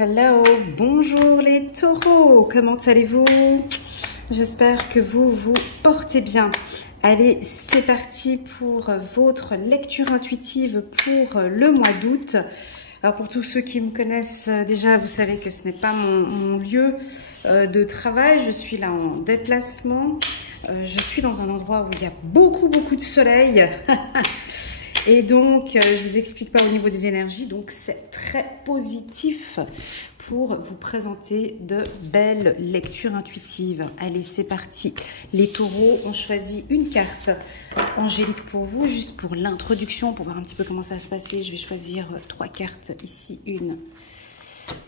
Hello, bonjour les taureaux, comment allez-vous? J'espère que vous vous portez bien. Allez, c'est parti pour votre lecture intuitive pour le mois d'août. Alors pour tous ceux qui me connaissent déjà, vous savez que ce n'est pas mon lieu de travail. Je suis là en déplacement. Je suis dans un endroit où il y a beaucoup de soleil. Et donc, je ne vous explique pas au niveau des énergies. Donc, c'est très positif pour vous présenter de belles lectures intuitives. Allez, c'est parti. Les taureaux ont choisi une carte angélique pour vous, juste pour l'introduction, pour voir un petit peu comment ça va se passer. Je vais choisir 3 cartes ici. 1,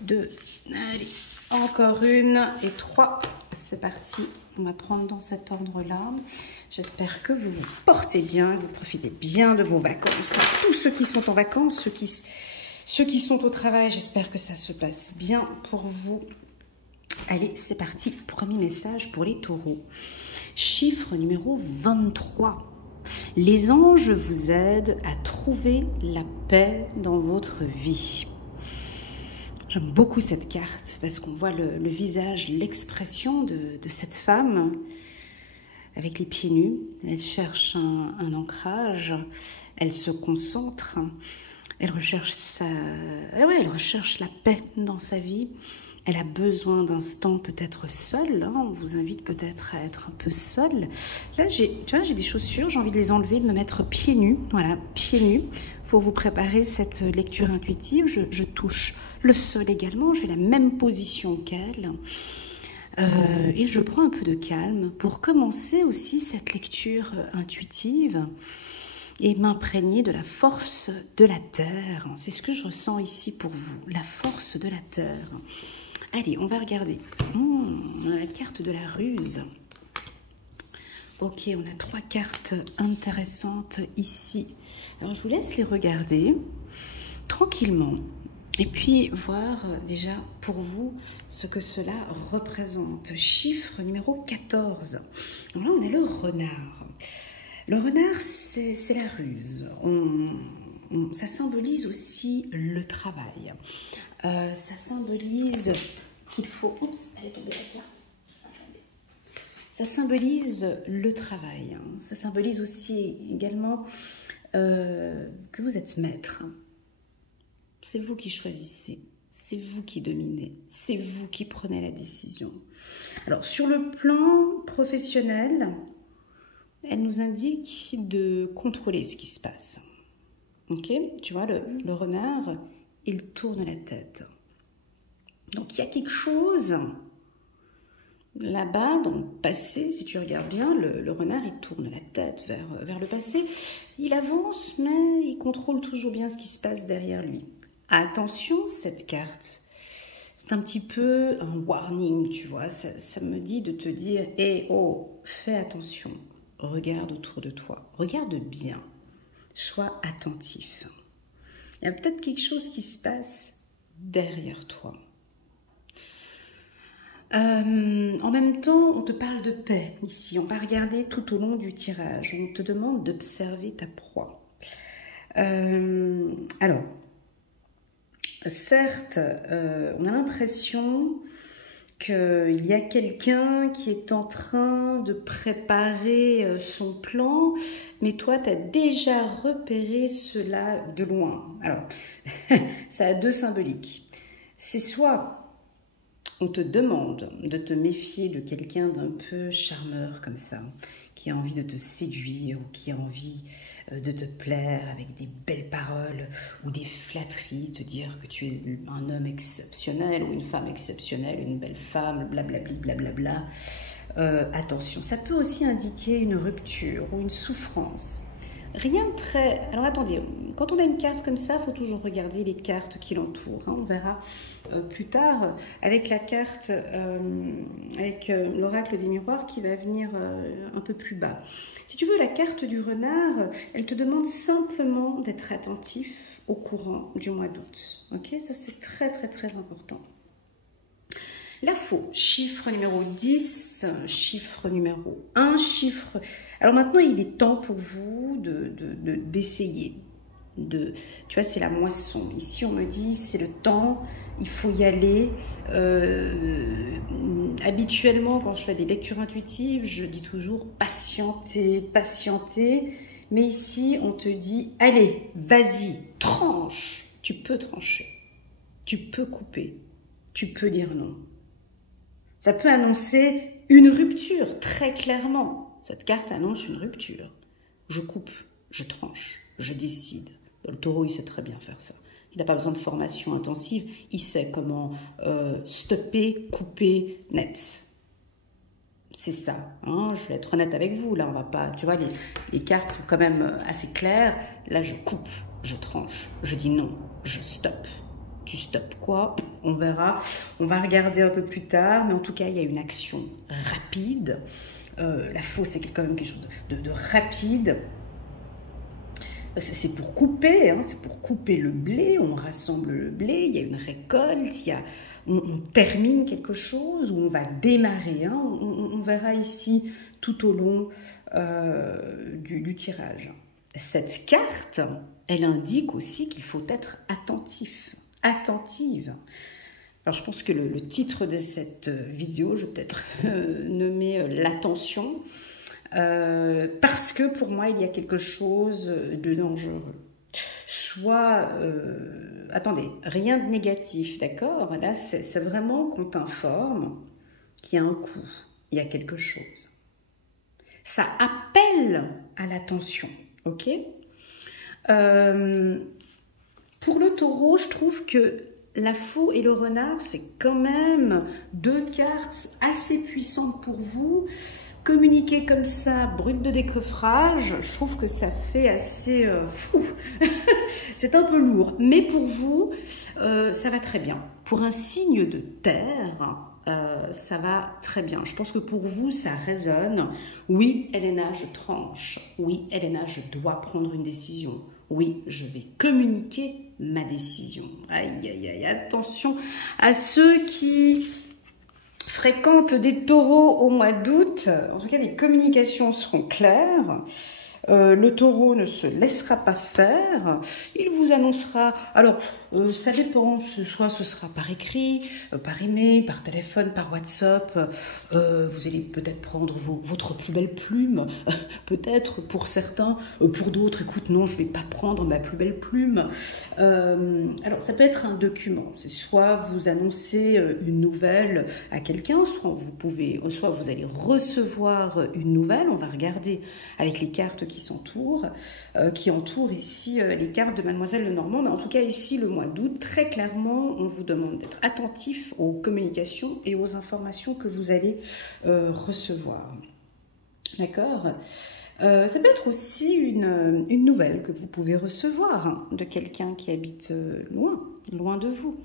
2, allez, encore une et 3. C'est parti. On va prendre dans cet ordre-là. J'espère que vous vous portez bien, que vous profitez bien de vos vacances. Pour tous ceux qui sont en vacances, ceux qui sont au travail, j'espère que ça se passe bien pour vous. Allez, c'est parti. Premier message pour les taureaux. Chiffre numéro 23. Les anges vous aident à trouver la paix dans votre vie. J'aime beaucoup cette carte parce qu'on voit le visage, l'expression de cette femme avec les pieds nus. Elle cherche un ancrage, elle se concentre, elle recherche elle recherche la paix dans sa vie. Elle a besoin d'instants peut-être seul. On vous invite peut-être à être un peu seul. Là, tu vois, j'ai des chaussures, j'ai envie de les enlever, de me mettre pieds nus. Voilà, pieds nus. Pour vous préparer cette lecture intuitive, je touche le sol également. J'ai la même position qu'elle. Et je prends un peu de calme pour commencer aussi cette lecture intuitive et m'imprégner de la force de la terre. C'est ce que je ressens ici pour vous, la force de la terre. Allez, on va regarder. La carte de la ruse. Ok, on a 3 cartes intéressantes ici. Alors, je vous laisse les regarder tranquillement. Et puis, voir déjà pour vous ce que cela représente. Chiffre numéro 14. Alors là, on a le renard. Le renard, c'est la ruse. Ça symbolise aussi le travail. Ça symbolise qu'il faut... Oups, elle est tombée la carte. Attendez. Ça symbolise le travail. Ça symbolise aussi également que vous êtes maître. C'est vous qui choisissez, c'est vous qui dominez, c'est vous qui prenez la décision. Alors, sur le plan professionnel, elle nous indique de contrôler ce qui se passe. Ok, tu vois, le renard, il tourne la tête. Donc, il y a quelque chose là-bas, dans le passé, si tu regardes bien, le renard, il tourne la tête vers le passé. Il avance, mais il contrôle toujours bien ce qui se passe derrière lui. Attention, cette carte, c'est un petit peu un warning, tu vois. Ça me dit de te dire, hey, oh, fais attention, regarde autour de toi, regarde bien, sois attentif. Il y a peut-être quelque chose qui se passe derrière toi. En même temps, on te parle de paix ici. On va regarder tout au long du tirage. On te demande d'observer ta proie. Alors, certes, on a l'impression qu'il y a quelqu'un qui est en train de préparer son plan, mais toi, tu as déjà repéré cela de loin. Alors, ça a 2 symboliques. C'est soit on te demande de te méfier de quelqu'un d'un peu charmeur comme ça, qui a envie de te séduire ou qui a envie de te plaire avec des belles paroles ou des flatteries, te dire que tu es un homme exceptionnel ou une femme exceptionnelle, une belle femme, blablabli, blablabla. Attention, ça peut aussi indiquer une rupture ou une souffrance. Rien de très... Alors attendez, quand on a une carte comme ça, il faut toujours regarder les cartes qui l'entourent. On verra plus tard avec la carte, avec l'oracle des miroirs qui va venir un peu plus bas. Si tu veux, la carte du renard, elle te demande simplement d'être attentif au courant du mois d'août. Ok, ça c'est très important. La faux, chiffre numéro 10, chiffre numéro 1, chiffre... Alors maintenant, il est temps pour vous d'essayer. tu vois, c'est la moisson. Ici, on me dit, c'est le temps, il faut y aller. Habituellement, quand je fais des lectures intuitives, je dis toujours patienter, patienter. Mais ici, on te dit, allez, vas-y, tranche. Tu peux trancher, tu peux couper, tu peux dire non. Ça peut annoncer une rupture, très clairement. Cette carte annonce une rupture. Je coupe, je tranche, je décide. Le taureau, il sait très bien faire ça. Il n'a pas besoin de formation intensive. Il sait comment stopper, couper net. C'est ça. Hein, je vais être honnête avec vous. Là, on va pas. Tu vois, les cartes sont quand même assez claires. Là, je coupe, je tranche, je dis non, je stoppe. Tu stoppes quoi? On verra. On va regarder un peu plus tard. Mais en tout cas, il y a une action rapide. La faux, c'est quand même quelque chose de rapide. C'est pour couper, hein, c'est pour couper le blé, on rassemble le blé, il y a une récolte, on termine quelque chose, ou on va démarrer, hein, on verra ici tout au long du tirage. Cette carte, elle indique aussi qu'il faut être attentif, attentive. Alors je pense que le titre de cette vidéo, je vais peut-être nommer l'attention. Parce que pour moi, il y a quelque chose de dangereux. Soit, attendez, rien de négatif, d'accord? Là, c'est vraiment qu'on t'informe qu'il y a un coup, il y a quelque chose. Ça appelle à l'attention, ok? Pour le taureau, je trouve que la faux et le renard, c'est quand même deux cartes assez puissantes pour vous. Communiquer comme ça, brut de décoffrage, je trouve que ça fait assez... c'est un peu lourd, mais pour vous, ça va très bien. Pour un signe de terre, ça va très bien. Je pense que pour vous, ça résonne. Oui, Elena, je tranche. Oui, Elena, je dois prendre une décision. Oui, je vais communiquer ma décision. Aïe, aïe, aïe, attention à ceux qui fréquentent des taureaux au mois d'août. En tout cas, les communications seront claires. Le taureau ne se laissera pas faire. Il vous annoncera. Alors, ça dépend. Soit ce sera par écrit, par email, par téléphone, par WhatsApp. Vous allez peut-être prendre votre plus belle plume. Peut-être pour certains. Pour d'autres, écoute, non, je ne vais pas prendre ma plus belle plume. Alors, ça peut être un document. C'est soit vous annoncez une nouvelle à quelqu'un, soit vous allez recevoir une nouvelle. On va regarder avec les cartes qui entourent ici les cartes de Mademoiselle Lenormand. Mais en tout cas, ici, le mois d'août, très clairement, on vous demande d'être attentif aux communications et aux informations que vous allez recevoir. D'accord ? Ça peut être aussi une nouvelle que vous pouvez recevoir hein, de quelqu'un qui habite loin de vous.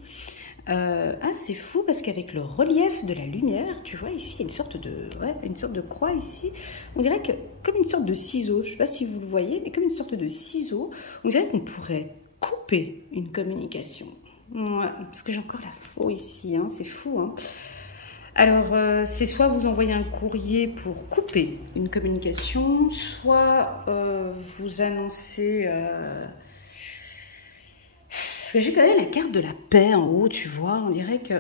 C'est fou parce qu'avec le relief de la lumière, tu vois ici, il y a une sorte de croix ici. On dirait que comme une sorte de ciseau, je ne sais pas si vous le voyez, mais comme une sorte de ciseau, on dirait qu'on pourrait couper une communication. Ouais, parce que j'ai encore la faux ici, hein, c'est fou. Hein. Alors, c'est soit vous envoyez un courrier pour couper une communication, soit vous annoncez... Parce que j'ai quand même la carte de la paix en haut, tu vois, on dirait que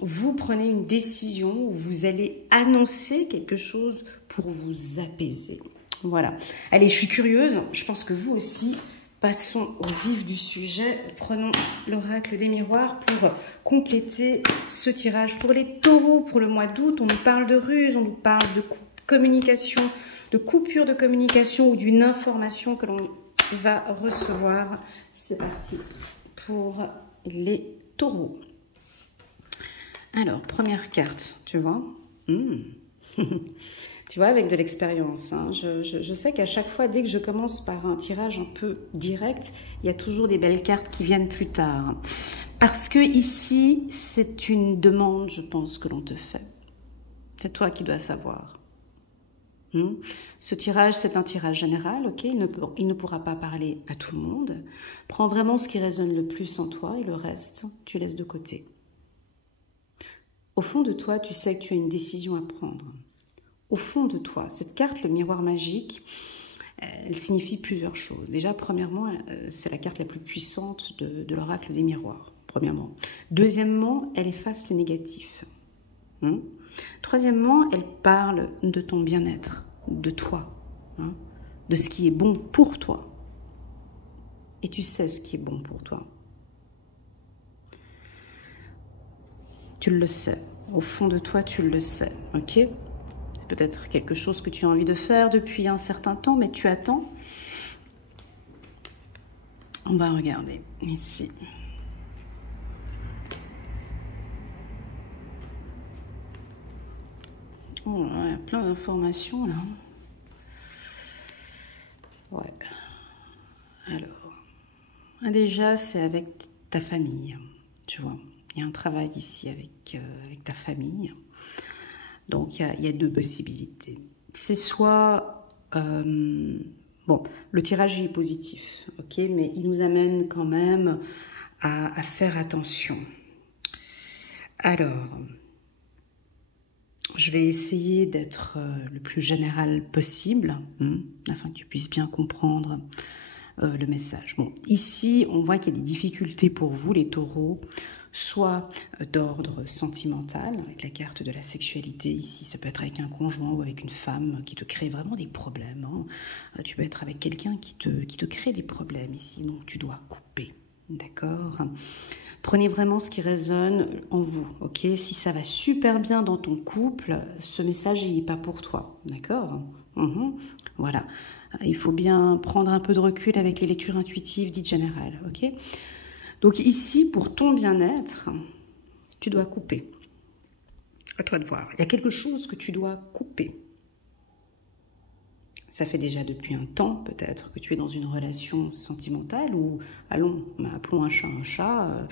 vous prenez une décision où vous allez annoncer quelque chose pour vous apaiser. Voilà. Allez, je suis curieuse, je pense que vous aussi. Passons au vif du sujet. Prenons l'oracle des miroirs pour compléter ce tirage. Pour les taureaux, pour le mois d'août, on nous parle de ruse, on nous parle de communication, de coupure de communication ou d'une information que l'on va recevoir. C'est parti pour les taureaux. Alors, première carte, tu vois. Tu vois, avec de l'expérience, hein, je sais qu'à chaque fois, dès que je commence par un tirage un peu direct, il y a toujours des belles cartes qui viennent plus tard. Parce que ici, c'est une demande, je pense, que l'on te fait. C'est toi qui dois savoir. Ce tirage, c'est un tirage général, ok, il ne pourra pas parler à tout le monde. Prends vraiment ce qui résonne le plus en toi et le reste, tu laisses de côté. Au fond de toi, tu sais que tu as une décision à prendre. Au fond de toi, cette carte, le miroir magique, elle signifie plusieurs choses. Déjà, premièrement, c'est la carte la plus puissante de l'oracle des miroirs, premièrement. Deuxièmement, elle efface le négatif. Troisièmement, elle parle de ton bien-être, de toi, de ce qui est bon pour toi. Et tu sais ce qui est bon pour toi. Tu le sais. Au fond de toi, tu le sais. Ok ? C'est peut-être quelque chose que tu as envie de faire depuis un certain temps, mais tu attends. On va regarder ici. Oh, il y a plein d'informations là. Ouais. Alors, déjà, c'est avec ta famille, tu vois. Il y a un travail ici avec ta famille. Donc, il y a deux possibilités. C'est soit... bon, le tirage est positif, ok, mais il nous amène quand même à faire attention. Alors, je vais essayer d'être le plus général possible, afin que tu puisses bien comprendre le message. Bon, ici, on voit qu'il y a des difficultés pour vous, les taureaux, soit d'ordre sentimental, avec la carte de la sexualité. Ici, ça peut être avec un conjoint ou avec une femme qui te crée vraiment des problèmes. Tu peux être avec quelqu'un qui te crée des problèmes ici, donc tu dois couper, d'accord ? Prenez vraiment ce qui résonne en vous, ok ? Si ça va super bien dans ton couple, ce message, il n'est pas pour toi, d'accord ? Voilà. Il faut bien prendre un peu de recul avec les lectures intuitives dites générales, ok ? Donc ici, pour ton bien-être, tu dois couper. À toi de voir. Il y a quelque chose que tu dois couper. Ça fait déjà depuis un temps, peut-être, que tu es dans une relation sentimentale ou, allons, appelons un chat,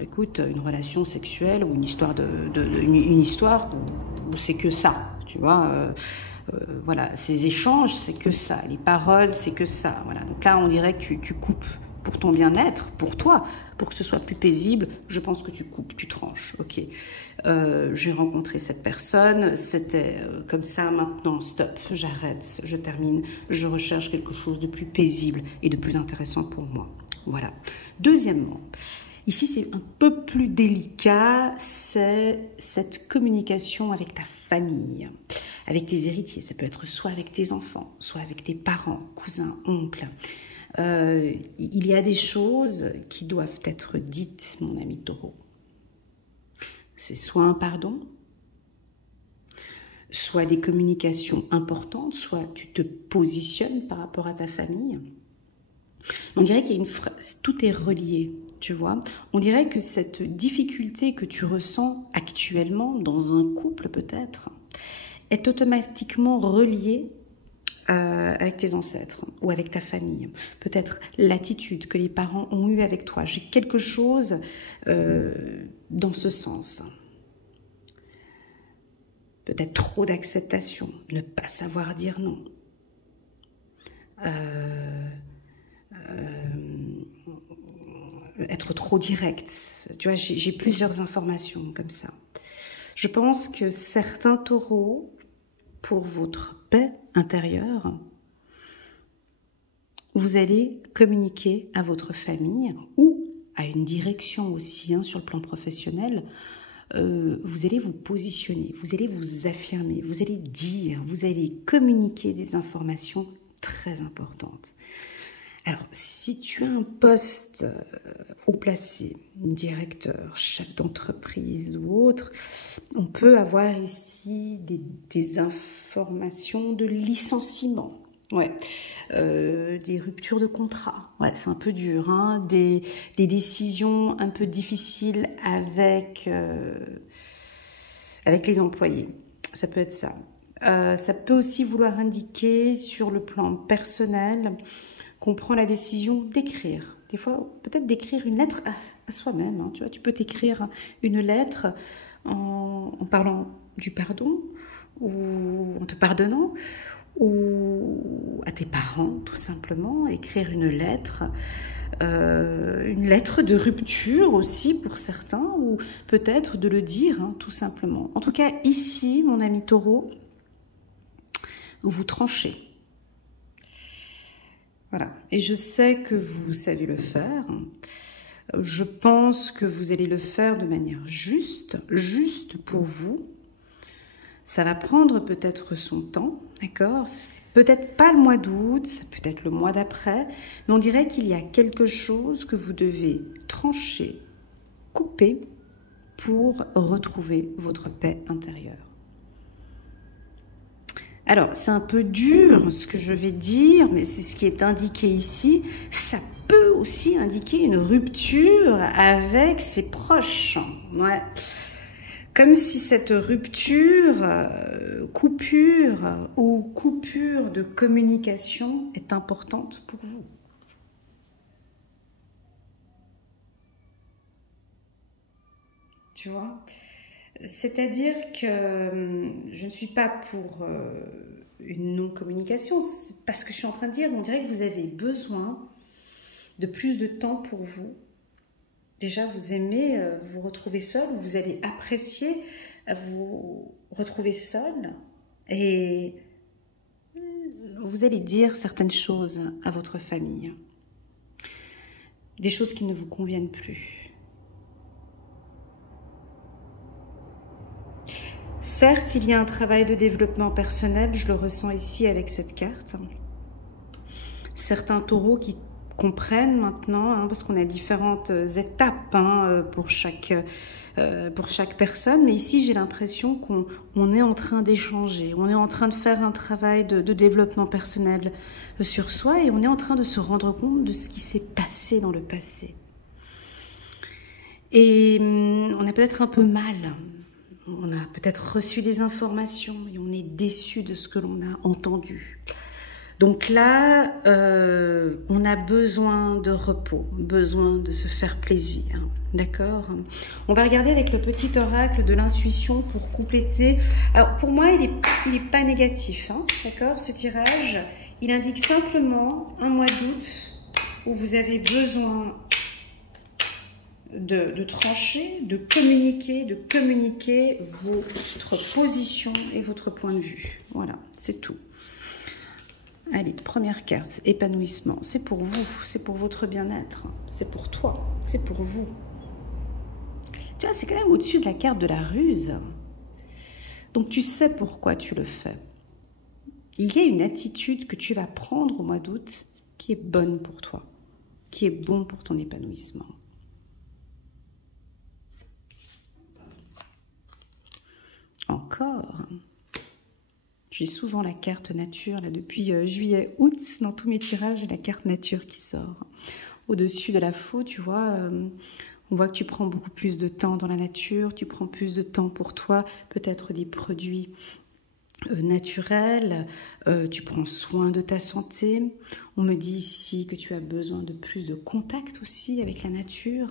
écoute, une relation sexuelle ou une histoire une histoire où c'est que ça, tu vois. Voilà, ces échanges, c'est que ça. Les paroles, c'est que ça. Voilà. Donc là, on dirait que tu coupes pour ton bien-être, pour toi, pour que ce soit plus paisible. Je pense que tu coupes, tu tranches. Ok. J'ai rencontré cette personne, c'était comme ça. Maintenant, stop, j'arrête, je termine. Je recherche quelque chose de plus paisible et de plus intéressant pour moi. Voilà. Deuxièmement, ici, c'est un peu plus délicat, c'est cette communication avec ta famille, avec tes héritiers. Ça peut être soit avec tes enfants, soit avec tes parents, cousins, oncles. Il y a des choses qui doivent être dites, mon ami taureau. C'est soit un pardon, soit des communications importantes, soit tu te positionnes par rapport à ta famille. On dirait qu'il y a tout est relié, tu vois. On dirait que cette difficulté que tu ressens actuellement dans un couple peut-être est automatiquement reliée avec tes ancêtres ou avec ta famille. Peut-être l'attitude que les parents ont eue avec toi. J'ai quelque chose dans ce sens. Peut-être trop d'acceptation, ne pas savoir dire non. Être trop direct. Tu vois, j'ai plusieurs informations comme ça. Je pense que certains taureaux, pour votre paix intérieure, vous allez communiquer à votre famille ou à une direction aussi, sur le plan professionnel. Vous allez vous positionner, vous allez vous affirmer, vous allez dire, vous allez communiquer des informations très importantes. Alors, si tu as un poste haut placé, directeur, chef d'entreprise ou autre, on peut avoir ici des informations de licenciement. Ouais, des ruptures de contrat. Ouais, c'est un peu dur, des décisions un peu difficiles avec les employés. Ça peut être ça. Ça peut aussi vouloir indiquer sur le plan personnel qu'on prend la décision d'écrire. Des fois, peut-être d'écrire une lettre à soi-même. Tu vois, tu peux t'écrire une lettre en parlant du pardon ou en te pardonnant, ou à tes parents, tout simplement, écrire une lettre de rupture aussi pour certains, ou peut-être de le dire, tout simplement. En tout cas, ici, mon ami taureau, vous tranchez. Voilà. Et je sais que vous savez le faire. Je pense que vous allez le faire de manière juste, juste pour vous. Ça va prendre peut-être son temps, d'accord? C'est peut-être pas le mois d'août, c'est peut-être le mois d'après, mais on dirait qu'il y a quelque chose que vous devez trancher, couper pour retrouver votre paix intérieure. Alors, c'est un peu dur ce que je vais dire, mais c'est ce qui est indiqué ici. Ça peut aussi indiquer une rupture avec ses proches. Ouais. Comme si cette rupture, coupure ou coupure de communication est importante pour vous. Tu vois ? C'est-à-dire que je ne suis pas pour une non-communication. Parce que je suis en train de dire, on dirait que vous avez besoin de plus de temps pour vous. Déjà, vous aimez vous retrouver seul, vous allez apprécier vous retrouver seul et vous allez dire certaines choses à votre famille. Des choses qui ne vous conviennent plus. Certes, il y a un travail de développement personnel, je le ressens ici avec cette carte. Certains taureaux qui comprennent maintenant, hein, parce qu'on a différentes étapes pour chaque personne, mais ici j'ai l'impression qu'on est en train d'échanger, on est en train de faire un travail de développement personnel sur soi et on est en train de se rendre compte de ce qui s'est passé dans le passé. Et on a peut-être un peu mal. On a peut-être reçu des informations et on est déçu de ce que l'on a entendu. Donc là, on a besoin de repos, besoin de se faire plaisir, d'accord? On va regarder avec le petit oracle de l'intuition pour compléter. Alors pour moi, il est pas négatif, hein, d'accord? Ce tirage, il indique simplement un mois d'août où vous avez besoin de trancher, de communiquer votre position et votre point de vue. Voilà, c'est tout. Allez, première carte, épanouissement. C'est pour vous, c'est pour votre bien-être, c'est pour toi, c'est pour vous. Tu vois, c'est quand même au-dessus de la carte de la ruse. Donc tu sais pourquoi tu le fais. Il y a une attitude que tu vas prendre au mois d'août qui est bonne pour toi, qui est bon pour ton épanouissement. Encore. J'ai souvent la carte nature, là, depuis juillet, août, dans tous mes tirages, j'ai la carte nature qui sort. Au-dessus de la faux, tu vois, on voit que tu prends beaucoup plus de temps dans la nature, tu prends plus de temps pour toi, peut-être des produits naturels, tu prends soin de ta santé. On me dit ici que tu as besoin de plus de contact aussi avec la nature.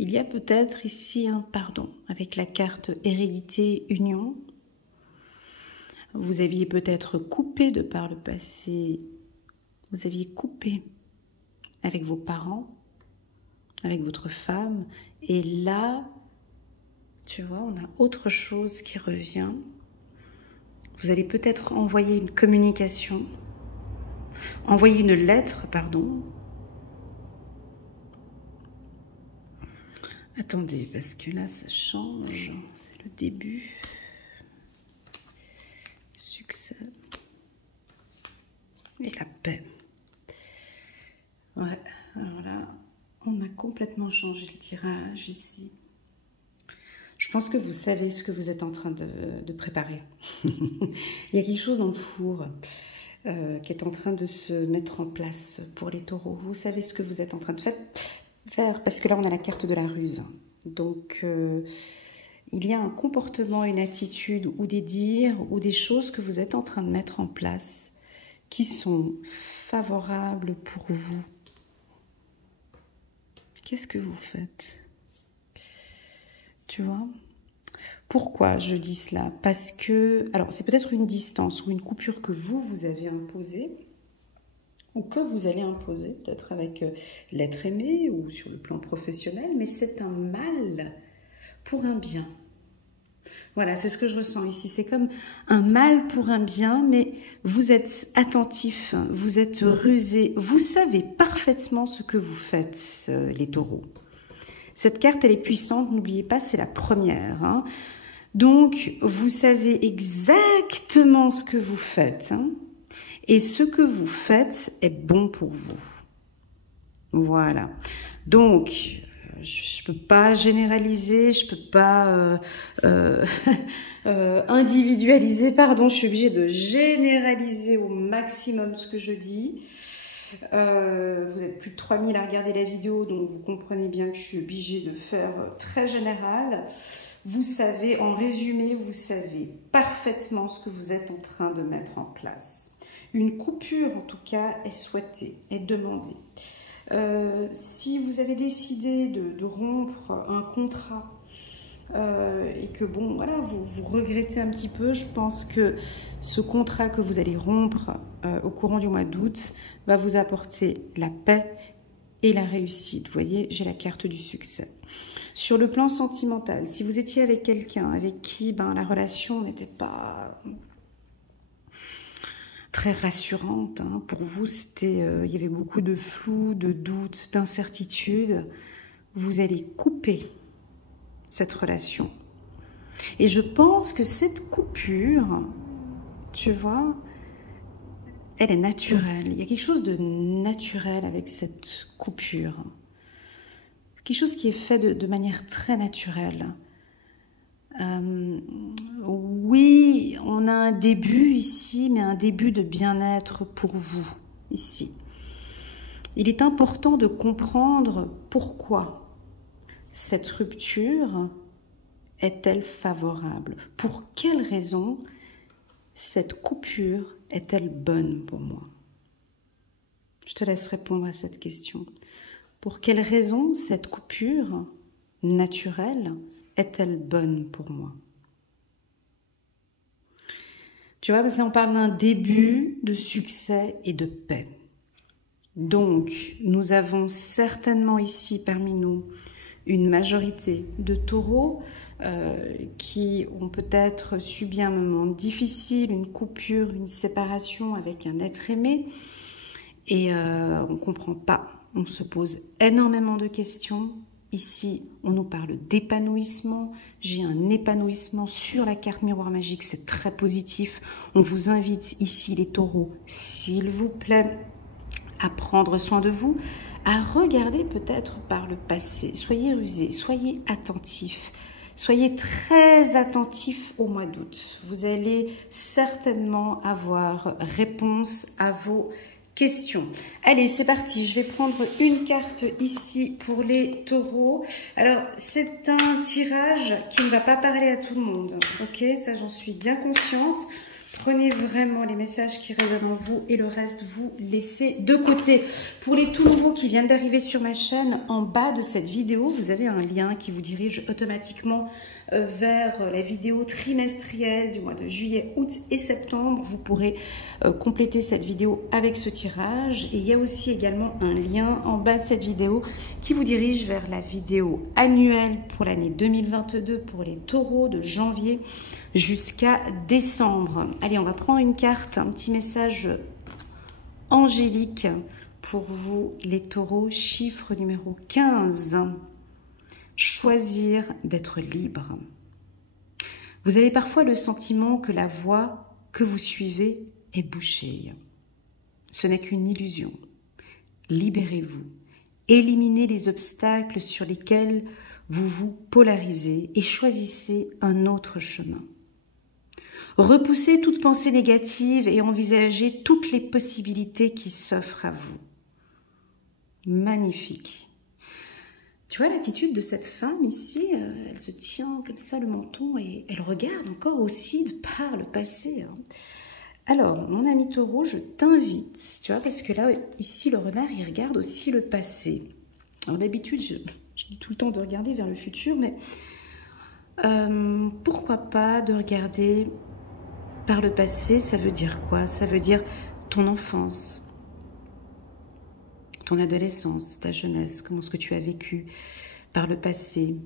Il y a peut-être ici un pardon avec la carte hérédité union. Vous aviez peut-être coupé de par le passé, vous aviez coupé avec vos parents, avec votre femme. Et là, tu vois, on a autre chose qui revient. Vous allez peut-être envoyer une communication, envoyer une lettre, pardon. Attendez, parce que là, ça change. C'est le début. Succès. Et la paix. Ouais, alors là, on a complètement changé le tirage ici. Je pense que vous savez ce que vous êtes en train de préparer. Il y a quelque chose dans le four qui est en train de se mettre en place pour les taureaux. Vous savez ce que vous êtes en train de faire, parce que là, on a la carte de la ruse. Donc, il y a un comportement, une attitude ou des dires ou des choses que vous êtes en train de mettre en place qui sont favorables pour vous. Qu'est-ce que vous faites? Tu vois? Pourquoi je dis cela? Parce que, alors c'est peut-être une distance ou une coupure que vous avez imposée ou que vous allez imposer, peut-être avec l'être aimé ou sur le plan professionnel, mais c'est un mal pour un bien. Voilà, c'est ce que je ressens ici. C'est comme un mal pour un bien, mais vous êtes attentif, vous êtes rusé, vous savez parfaitement ce que vous faites, les taureaux. Cette carte, elle est puissante, n'oubliez pas, c'est la première. Hein. Donc, vous savez exactement ce que vous faites. Hein, et ce que vous faites est bon pour vous. Voilà. Donc, je ne peux pas généraliser, je ne peux pas individualiser, pardon, je suis obligée de généraliser au maximum ce que je dis. Vous êtes plus de 3000 à regarder la vidéo, donc vous comprenez bien que je suis obligée de faire très général. Vous savez, en résumé, vous savez parfaitement ce que vous êtes en train de mettre en place. Une coupure, en tout cas, est souhaitée, est demandée. Si vous avez décidé de rompre un contrat et que bon voilà vous regrettez un petit peu, je pense que ce contrat que vous allez rompre au courant du mois d'août va vous apporter la paix et la réussite. Vous voyez, j'ai la carte du succès. Sur le plan sentimental, si vous étiez avec quelqu'un avec qui la relation n'était pas très rassurante, hein. Pour vous, c'était, il y avait beaucoup de flou, de doute, d'incertitude. Vous allez couper cette relation. Et je pense que cette coupure, tu vois, elle est naturelle. Il y a quelque chose de naturel avec cette coupure. Quelque chose qui est fait de manière très naturelle. Oui, on a un début ici, mais un début de bien-être pour vous, ici. Il est important de comprendre pourquoi cette rupture est-elle favorable. Pour quelle raison cette coupure est-elle bonne pour moi? Je te laisse répondre à cette question. Pour quelle raison cette coupure naturelle est-elle bonne pour moi? Tu vois, parce que là, on parle d'un début de succès et de paix. Donc, nous avons certainement ici parmi nous une majorité de taureaux qui ont peut-être subi un moment difficile, une coupure, une séparation avec un être aimé. Et on ne comprend pas, on se pose énormément de questions. Ici, on nous parle d'épanouissement. J'ai un épanouissement sur la carte miroir magique, c'est très positif. On vous invite ici, les taureaux, s'il vous plaît, à prendre soin de vous, à regarder peut-être par le passé. Soyez rusés, soyez attentifs. Soyez très attentifs au mois d'août. Vous allez certainement avoir réponse à vos questions. Allez, c'est parti. Je vais prendre une carte ici pour les taureaux. Alors, c'est un tirage qui ne va pas parler à tout le monde. Ok, ça j'en suis bien consciente. Prenez vraiment les messages qui résonnent en vous et le reste, vous laissez de côté. Pour les tout nouveaux qui viennent d'arriver sur ma chaîne, en bas de cette vidéo, vous avez un lien qui vous dirige automatiquement vers la vidéo trimestrielle du mois de juillet, août et septembre. Vous pourrez compléter cette vidéo avec ce tirage. Et il y a aussi également un lien en bas de cette vidéo qui vous dirige vers la vidéo annuelle pour l'année 2022 pour les taureaux de janvier jusqu'à décembre. Allez, on va prendre une carte, un petit message angélique pour vous, les taureaux. Chiffre numéro 15. Choisir d'être libre. Vous avez parfois le sentiment que la voie que vous suivez est bouchée. Ce n'est qu'une illusion. Libérez-vous. Éliminez les obstacles sur lesquels vous vous polarisez et choisissez un autre chemin. Repoussez toute pensée négative et envisagez toutes les possibilités qui s'offrent à vous. Magnifique. Tu vois l'attitude de cette femme ici, elle se tient comme ça le menton et elle regarde encore aussi de par le passé. Alors, mon ami taureau, je t'invite, tu vois, parce que là, ici, le renard, il regarde aussi le passé. Alors d'habitude, je dis tout le temps de regarder vers le futur, mais pourquoi pas de regarder par le passé? Ça veut dire quoi? Ça veut dire ton enfance, ton adolescence, ta jeunesse, comment est-ce que tu as vécu par le passé?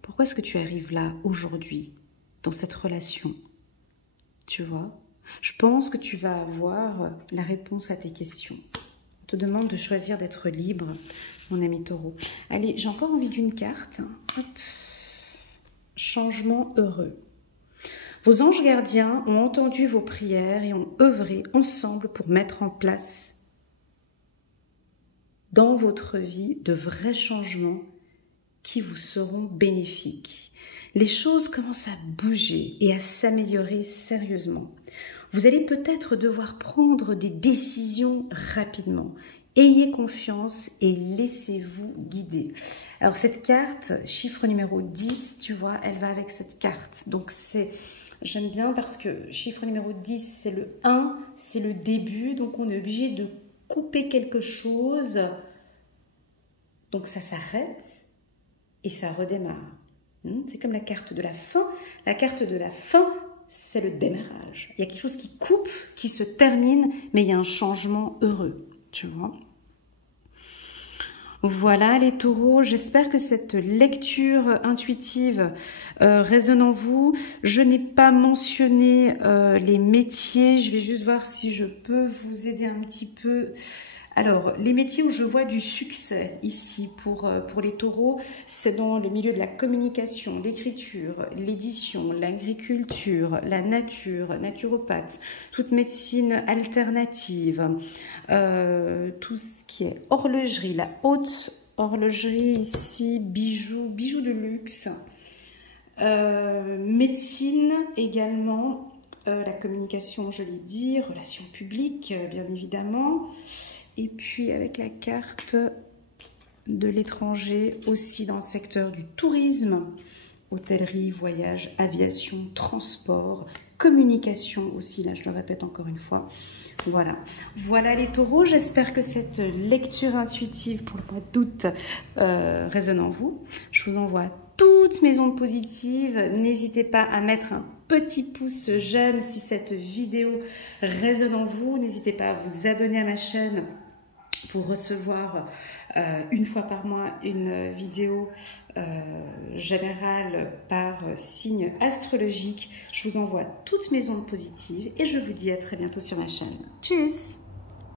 Pourquoi est-ce que tu arrives là aujourd'hui? dans cette relation? Tu vois? Je pense que tu vas avoir la réponse à tes questions. On te demande de choisir d'être libre, mon ami Taureau. Allez, j'ai encore envie d'une carte. Hop. Changement heureux. Vos anges gardiens ont entendu vos prières et ont œuvré ensemble pour mettre en place dans votre vie de vrais changements qui vous seront bénéfiques. Les choses commencent à bouger et à s'améliorer sérieusement. Vous allez peut-être devoir prendre des décisions rapidement. Ayez confiance et laissez-vous guider. Alors cette carte, chiffre numéro 10, tu vois, elle va avec cette carte. Donc j'aime bien parce que chiffre numéro 10, c'est le 1, c'est le début. Donc on est obligé de couper quelque chose. Donc ça s'arrête et ça redémarre. C'est comme la carte de la fin. La carte de la fin, c'est le démarrage. Il y a quelque chose qui coupe, qui se termine, mais il y a un changement heureux, tu vois. Voilà les taureaux, j'espère que cette lecture intuitive résonne en vous. Je n'ai pas mentionné les métiers, je vais juste voir si je peux vous aider un petit peu. Alors, les métiers où je vois du succès ici pour les taureaux, c'est dans le milieu de la communication, l'écriture, l'édition, l'agriculture, la nature, naturopathe, toute médecine alternative, tout ce qui est horlogerie, la haute horlogerie ici, bijoux de luxe, médecine également, la communication, je l'ai dit, relations publiques, bien évidemment. Et puis avec la carte de l'étranger, aussi dans le secteur du tourisme, hôtellerie, voyage, aviation, transport, communication aussi, là je le répète encore une fois. Voilà, voilà les taureaux, j'espère que cette lecture intuitive pour le mois d'août résonne en vous. Je vous envoie toutes mes ondes positives, n'hésitez pas à mettre un petit pouce j'aime si cette vidéo résonne en vous, n'hésitez pas à vous abonner à ma chaîne pour recevoir une fois par mois une vidéo générale par signe astrologique. Je vous envoie toutes mes ondes positives et je vous dis à très bientôt sur ma chaîne. Tchuss!